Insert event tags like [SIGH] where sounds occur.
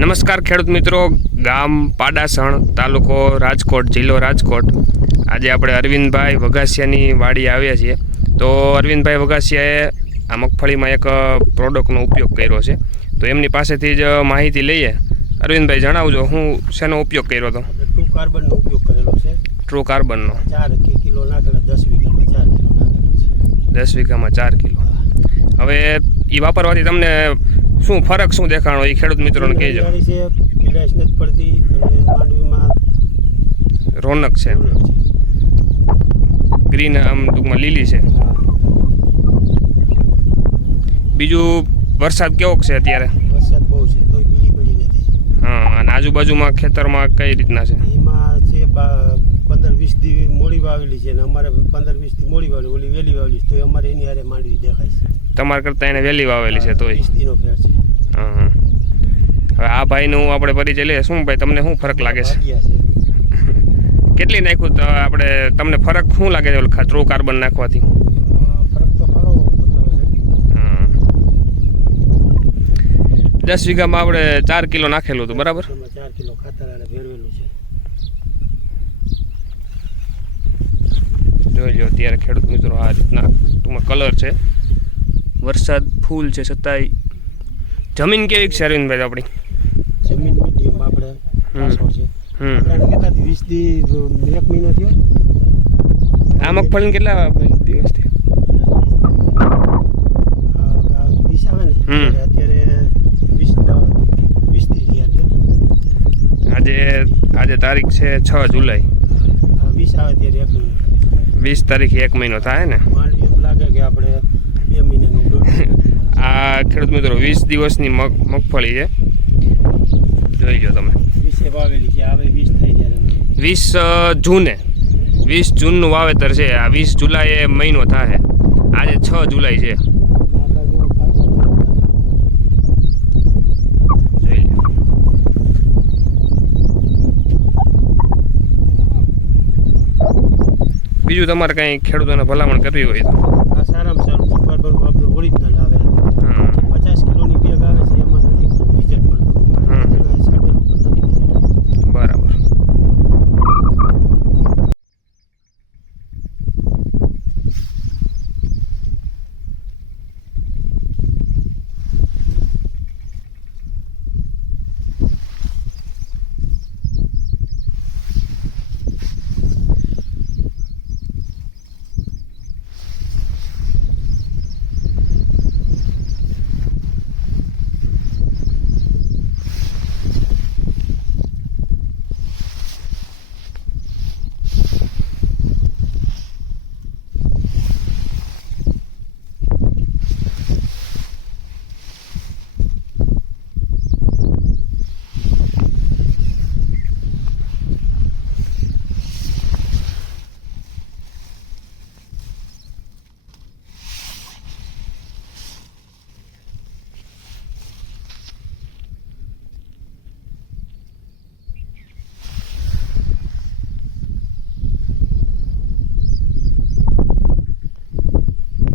નમસ્કાર ખેડૂત મિત્રો ગામ પાડાસણ તાલુકો રાજકોટ જિલ્લો રાજકોટ. આજે આપણે અરવિંદભાઈ વઘાસિયાની વાડી આવ્યા છીએ. તો અરવિંદભાઈ વઘાસિયાએ આ મગફળીમાં એક પ્રોડક્ટનો ઉપયોગ કર્યો છે. તો એમની પાસેથી જ માહિતી લઈએ. અરવિંદભાઈ જણાવજો હું શેનો ઉપયોગ કર્યો હતો? ટ્રુ કાર્બનનો ઉપયોગ કરેલો છે. ટ્રુ કાર્બનનો ચાર કિલો નાખેલા દસ વીઘામાં ચાર કિલો નાખેલું છે. દસ વીઘામાં ચાર કિલો. હવે એ વાપરવાથી તમને શું ફરક શું દેખાણો એ ખેડૂત મિત્રોને કહેજો. પડતી અને માંડવીમાં રોનક છે ગ્રીન આમ ટૂંકમાં લીલી છે. બીજું વરસાદ કેવો છે અત્યારે? વરસાદ બહુ છે કોઈ પીળી પડી નથી. હા અને આજુબાજુમાં ખેતરમાં કઈ રીતના છે? એમાં છે પંદર વીસ દી મોડી વાવેલી છે અને અમારે પંદર વીસ દી મોડી વાવેલી ઓલી વહેલી વાવેલી છે તો અમારે એની હારે માંડવી દેખાય છે. તમારા કરતાં એને વહેલી વાવેલી છે તોય. વીસ દીનો ફેર છે. હા હા. હવે આ ભાઈનું આપણે પરિચય લઈએ. શું ભાઈ તમને શું ફરક લાગે છે? કેટલી નાખ્યું તો આપણે તમને ફરક શું લાગે છે? ઓલું ટ્રુ કાર્બન નાખવાથી? ફરક તો ખરો બતાવે દસ વીઘામાં આપણે ચાર કિલો નાખેલું હતું બરાબર? ચાર કિલો ખાતર હારે ભેળવેલું છે. જોઈ લો અત્યારે ખેડૂત મિત્રો આ રીતના ટૂંકમાં કલર છે. વરસાદ ફૂલ છે છતાંય જમીન કેવી છે અરવિંદભાઈ આપણી? જમીન મીડિયમ આપણે હમ? વીસ દી એક મહિનો થયો. આ મગફળીને કેટલા આ વીસ આવે ને. અત્યારે વીસ વીસ દી ગયા આજે આજે તારીખ છે છ જુલાઈ. વીસ આવે ત્યારે એક મહિનો. વીસ તારીખે એક મહિનો થાય ને? માંડવી એમ લાગે કે આપણે બે મહિનાનું [LAUGHS] ખેડૂત મિત્રો વીસ દિવસની મગ મગફળી છે. જોઈ લો તમે. વીસે જૂને. વીસ જૂનનું વાવેતર છે. આ વીસ જુલાઈએ મહિનો થશે આજે છ જુલાઈ છે. બીજું તમારે કંઈ ખેડૂતોને ભલામણ કરવી હોય તો?